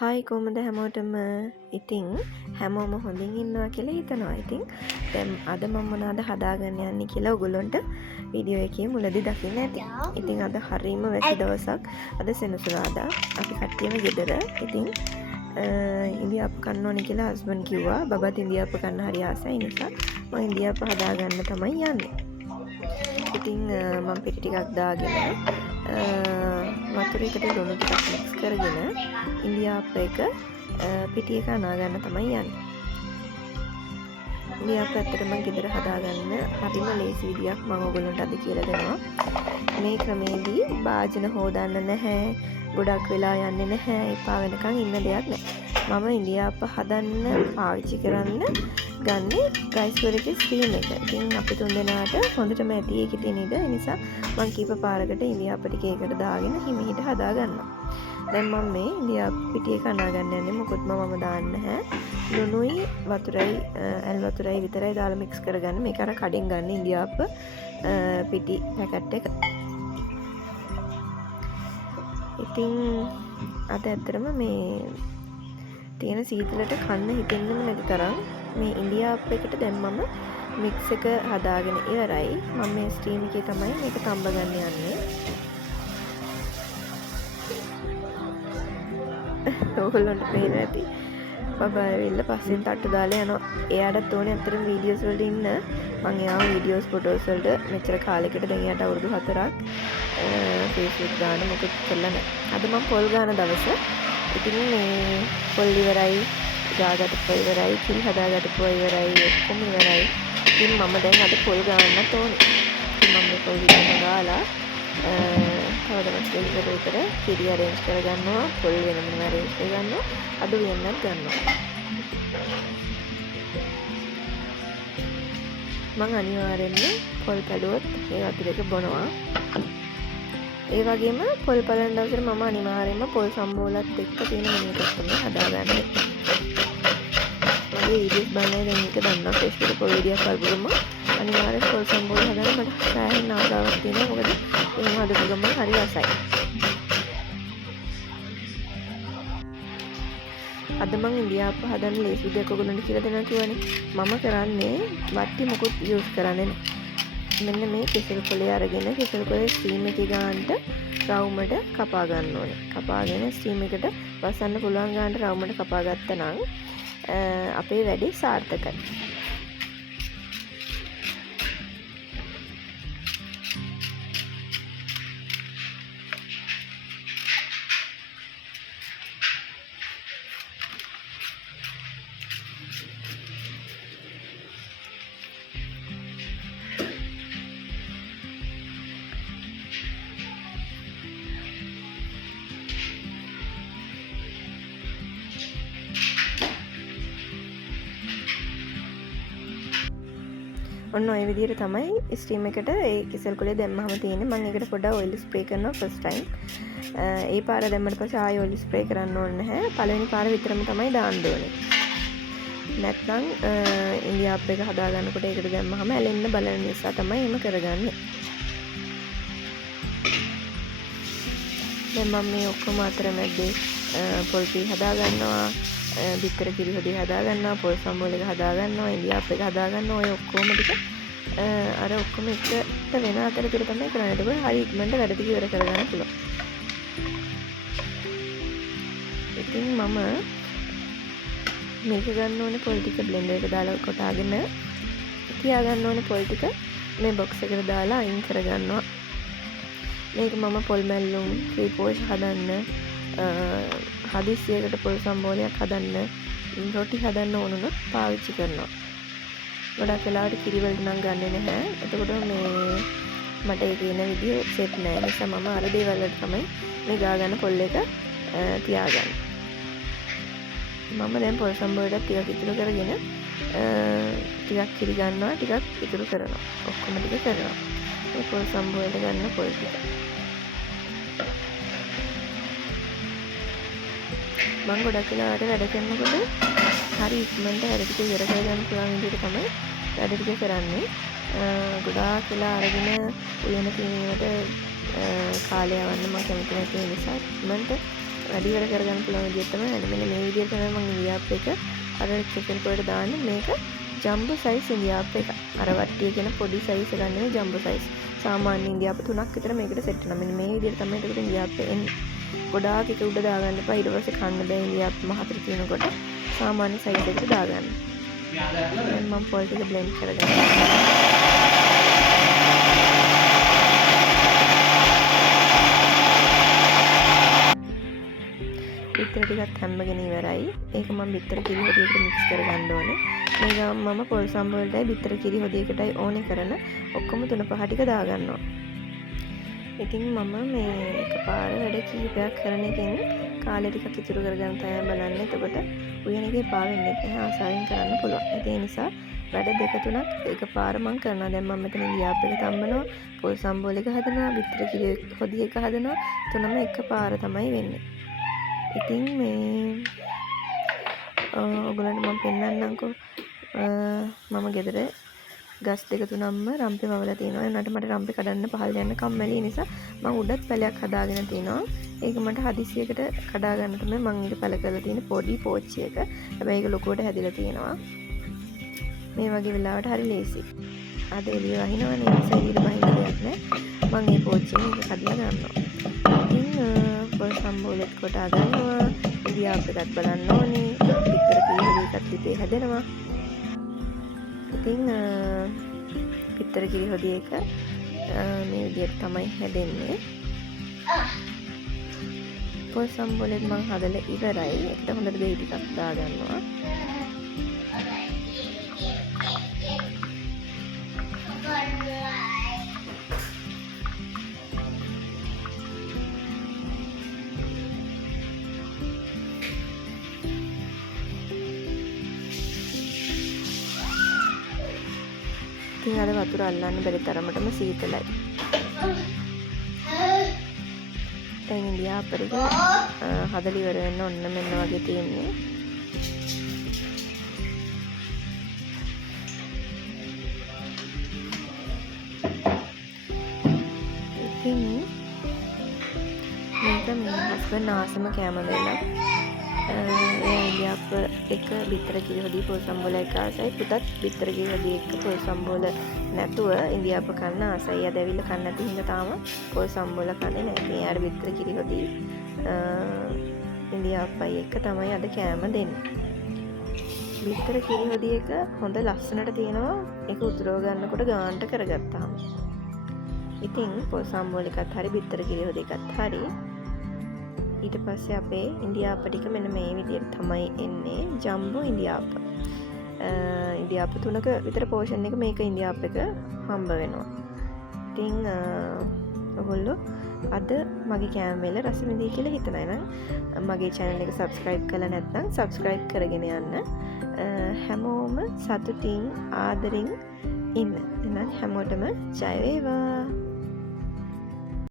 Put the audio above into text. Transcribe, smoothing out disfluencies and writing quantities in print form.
Hi කොහොමද හැමෝටම ඉතින් හැමෝම හොඳින් ඉන්නවා කියලා හිතනවා. ඉතින් දැන් අද මම මොනවද හදාගන්න යන්නේ කියලා ඔයගොල්ලන්ට වීඩියෝ එකේ මුලදී දකින්න ඇති. ඉතින් අද හරීම වැසි දවසක්. අද සෙනසුරාදා. අපි කට්ටියම ගෙදර. ඉතින් ඉන්දියාප්ප කන්න ඕනේ කියලා හස්බන්ඩ් කිව්වා. බබත් ඉන්දියාප්ප කන්න හරි ආසයි නිසා මම ඉන්දියාප්ප හදාගන්න තමයි යන්නේ. ඉතින් මම පිටි ටිකක් දාගෙන වතුරේකට ලුණු ටිකක් මික්ස් කරගෙන ඉන්දියාප්ප එක පිටි එක අනා ගන්න තමයි යන්නේ. ඉන්දියාප්ප ඇත්තටම ගෙදර හදාගන්න හරිම ලේසි විදියක් මම ඔයගොල්ලන්ට අද කියලා දෙනවා. මේ ක්‍රමේදී භාජන හොදන්න නැහැ, ගොඩක් වෙලා යන්නේ නැහැ, එපා වෙනකන් ඉන්න දෙයක් නැහැ. මම ඉන්දියාප්ප හදන්න පාවිච්චි කරන්න ගන්නේ රයිස් වලේ ස්ටීම් එක. ඉතින් අපි තුන්දෙනාට හොඳටම ඇති ඒකේ තියෙන ඉඩ නිසා මම කීප පාරකට ඉන්දියාප්ප ටික ඒකට දාගෙන හිමීට හදා ගන්නවා. දැන් මම මේ ඉන්දියාප්ප පිටි එක අනා ගන්න යන්නේ මොකොත්ම මම දාන්නේ නැහැ. ලුණුයි වතුරයි ඇල් වතුරයි විතරයි දාලා මික්ස් කරගන්න. මේක අර කඩෙන් ගන්න ඉන්දියාප්ප පිටි පැකට් එක. ඉතින් අද ඇත්තටම මේ තියෙන සීතලට කන්න හිතෙන්නෙම නැති තරම් මේ ඉන්දියාප්ප එකට දැන් මම මික්ස් එක හදාගෙන ඉවරයි. මම මේ ස්ටීම් එකේ තමයි මේක තඹ ගන්න යන්නේ. ඔයගොල්ලන්ට පේනවා ඇති. බබා ඇවිල්ලා පස්සෙන් තට්ටු දාලා යනවා. එයාටත් ඕනේ අතරම වීඩියෝස් වලට ඉන්න. මම එයාම වීඩියෝස් ෆොටෝස් වලට මෙච්චර කාලෙකට දැන් එයාට අවුරුදු 4ක් Facebook ගාන මොකද කරලා නැහැ. අද මම පොල් ගාන දවස. ඉතින් මේ පොල් ඉවරයි, ගාගටපුවා ඉවරයි, කිරි හදාගටපුවා ඉවරයි, ඔක්කොම ඉවරයි. ඉතින් මම දැන් අද පොල් ගාන්නත් ඕනේ. ඉතින් මම මේ පොල් විතර ගාලා තවදමත් දෙකකට විතර කිරි අරේන්ජ් කරගන්නවා, පොල් වෙනම අරේන්ජ් කරගන්නවා, අද වෙනත් ගන්නවා. මම අනිවාර්යෙන්ම පොල් කැඩුවොත් ඒ වතුර එක බොනවා. ඒ වගේම පොල් බලන දවසට මම අනිවාර්යෙන්ම පොල් සම්බෝලත් එක්ක තියෙන මෙනු එකක් තමයි හදාගන්නේ. මගේ වීඩියෝස් බලන්නේ දැන් එක දන්නවා Facebook පොල් වීඩියෝස් බලපුවම අනිවාර්යෙන් පොල් සම්බෝල හදන්න මට සෑහෙන ආසාවක් තියෙනවා. මොකද එහෙම හදපු ගමන් හරි රසයි. අද මම ඉන්දියාප්ප හදන්න ලේසි විදියක් ඔයගොල්ලන්ට කියලා දෙනවා කියවනේ. මම කරන්නේ වට්ටි මොකුත් යූස් කරන්නේ නැහැ. මෙන්න මේ කෙසෙල් කොලේ අරගෙන කෙසෙල් කොලේ ස්ටීම් එකේ ගානට රවුමඩ කපා ගන්න ඕනේ. කපාගෙන ස්ටීම් එකට වසන්න පුළුවන් ගානට රවුමඩ කපා ගත්තා නම් අපේ වැඩේ සාර්ථකයි. ඔන්න ඔය විදිහට තමයි ස්ටීම් එකට ඒ කෙසෙල් කොලේ දැම්මම තියෙන්නේ. මම ඒකට පොඩ්ඩක් ඔයිල් ස්ප්‍රේ කරනවා ෆස්ට් ටයිම්. ඒ පාර දැම්මට පස්සේ ආයෙ ඔයිල් ස්ප්‍රේ කරන්න ඕනේ නැහැ. පළවෙනි පාර විතරම තමයි දාන්න ඕනේ. නැත්නම් ඉන්දියාප්ප එක හදාගන්නකොට ඒකට දැම්මම ඇලෙන්න බලන නිසා තමයි එහෙම කරගන්නේ. දැන් මම මේ ඔක්කොම අතරමැද්දේ පොල් පී හදාගන්නවා, බිත්තර කිරි හොදි හදාගන්නවා, පොල් සම්බෝල එක හදාගන්නවා, ඉන්දියාප්ප එක හදාගන්නවා. ඔය ඔක්කොම ටික අර ඔක්කොම එකට වෙන අතරතුර තමයි කරන්නේ. ඒක හරි ඉක්මනට වැඩ ටික ඉවර කරගන්න පුළුවන්. ඉතින් මම මේක ගන්න ඕනේ පොල් ටික බ්ලෙන්ඩර් එක දාලා කොටාගෙන තියා ගන්න ඕනේ පොල් ටික මේ බොක්ස් එකට දාලා අයින් කරගන්නවා. මේක මම පොල් මැල්ලුම්, ක්‍රීපෝෂ් හදන්න, හදිසියකට පොල් සම්බෝලයක් හදන්න, රොටි හදන්න ඕනොත් පාවිච්චි කරනවා. ගොඩක් වෙලාවට කිරි වලට නම් ගන්නෙ නැහැ. එතකොට මේ මට ඒක එන විදිය සෙට් නැහැ. නිසා මම අර දේවල් වලට තමයි මේ ගා ගන්න පොල් එක තියාගන්නේ. මම දැන් පොල් සම්බෝලයට ටිකක් ඉතුරු කරගෙන ටිකක් කිරි ගන්නවා, ටිකක් ඉතුරු කරනවා. ඔක්කොම ටික කරනවා. මේ පොල් සම්බෝලයට ගන්න පොල් ටික මම ගොඩක් වෙලාවට වැඩ කරනකොට හරි ඉක්මනට වැඩ ටික ඉවර කරගන්න පුළුවන් විදිහට තමයි වැඩ ටික කරන්නේ. ගොඩාක් වෙලා අරගෙන උයන කිරීමට කාලය යවන්න මම කැමති නැති නිසා ඉක්මනට වැඩි වැඩ කරගන්න පුළුවන් විදිහ තමයි යන්නේ. මෙන්න මේ විදිහට තමයි මම ඉන්දියාප් එක අර චිකන් පොඩට දාන්නේ. මේක ජම්බෝ සයිස් ඉන්දියාප් එක. අර වට්ටිය කියන පොඩි සයිස් එක නෙවෙයි ජම්බෝ සයිස්. සාමාන්‍ය ඉන්දියාප් 3ක් විතර මේකට සෙට් වෙනවා. මෙන්න මේ විදිහට තමයි ඒකට ඉන්දියාප් එන්නේ. ගොඩාක් එක උඩ දාගන්න එපා. ඊට පස්සේ කන්න බෑ ඉන්දියාප් මහතර තියෙනකොට සාමාන්‍ය සයිස් එකට දාගන්න. දැන් මම පොල් ටික බ්ලෙන්ඩ් කරගන්නවා. බිත්තර ටිකත් හැම්බගෙන ඉවරයි. ඒක මම බිත්තර කිරි හොදියකට මික්ස් කරගන්න ඕනේ. මේ ගමන් මම පොල් සම්බෝලටයි බිත්තර කිරි හොදියකටයි ඕනේ කරන ඔක්කොම 3-5 ටික දාගන්නවා. ඉතින් මම මේ එකපාර වැඩ කීපයක් කරන එකෙන් කාලය ටිකක් ඉතුරු කරගන්න තමයි බලන්නේ. එතකොට උයන එකේ පා වෙන්නේ නැහැ. ආසාවෙන් කරන්න පුළුවන්. ඒ නිසා වැඩ 2-3ක් එකපාර මම කරනවා. දැන් මම මෙතන ඉන්දියාප් එක තම්බනවා, පොල් සම්බෝල එක හදනවා, බිත්තර කිරි හොදිය එක හදනවා. තුනම එකපාර තමයි වෙන්නේ. ඉතින් මේ ඔයගොල්ලන්ට මම පෙන්නන්නම්කෝ. මම ගෙදර ගස් 2-3ක්ම රම්පේ වවලා තියෙනවා. ඒනට මට රම්පේ කඩන්න පහළ යන්න කම්මැලි නිසා මම උඩත් පැලයක් හදාගෙන තිනවා. ඒක මට හදිසියකට කඩා ගන්න තමයි මම ඒක පැල කරලා තියෙන පොඩි පෝච්චි එක. හැබැයි ඒක ලොකුවට හැදිලා තියෙනවා. මේ වගේ වෙලාවට හරි ලේසි. අද එළිය වහිනවනේ ඒ නිසා එළියට බහින්න දෙයක් නැහැ. මම මේ පෝච්චියෙන් ඒක කඩලා ගන්නවා. ඉතින් පොල් සම්බෝලෙත් කොටා ගන්නවා. ඉන්දියාප් එකත් බලන්න ඕනේ. පිටර කිරි එකත් ලිපේ හැදෙනවා. ඉතින් පිටර කිරි හොදිය එක මේ විදිහට තමයි හැදෙන්නේ. පොල් සම්බෝලෙත් මම හදලා ඉවරයි. ඒකට හොඳට දෙහි ටිකක් දාගන්නවා. ඉතින් අර වතුර අල්ලන්න බැරි තරමටම සීතලයි. දැන් ඉන්දියාප් එක හදලා ඉවර වෙන්න ඔන්න මෙන්න වගේ තියෙන්නේ. ඉතින් මේක මේ හස්බන්ඩ් ආසම කෑම වෙලා ඉන්දියාප් එක බිත්තර කිරි හොදිය පොල් සම්බෝල එක ආසයි. පුතත් බිත්තර කිරි හොදිය එක පොල් සම්බෝල නැතුව ඉන්දියාප් කන්න ආසයි. අද ඇවිල්ලා කන්න නැති හින්දා තාම පොල් සම්බෝල කන්නේ නැහැ. මේ ආර බිත්තර කිරි හොදිය ඉන්දියාප්පයි එක තමයි අද කෑම දෙන්නේ. බිත්තර කිරි හොදිය එක හොඳ ලස්සනට තියෙනවා. ඒක උතුරව ගන්නකොට ගාන්ට කරගත්තාම. ඉතින් පොල් සම්බෝල එකත් හරි බිත්තර කිරි හොදිය එකත් හරි. ඊට පස්සේ අපේ ඉන්දියාප් ටික මෙන්න මේ විදිහට තමයි එන්නේ. ජම්බෝ ඉන්දියාප්. ඉන්දියාප් 3ක විතර පෝෂන් එක මේක ඉන්දියාප් එක හම්බ වෙනවා. ඉතින් ඔයගොල්ලෝ අද මගේ කෑම වල රස විඳී කියලා හිතනයි නම් මගේ channel එක subscribe කරලා නැත්නම් subscribe කරගෙන යන්න. හැමෝම සතුටින් ආදරෙන් ඉන්න. එහෙනම් හැමෝටම ජය වේවා.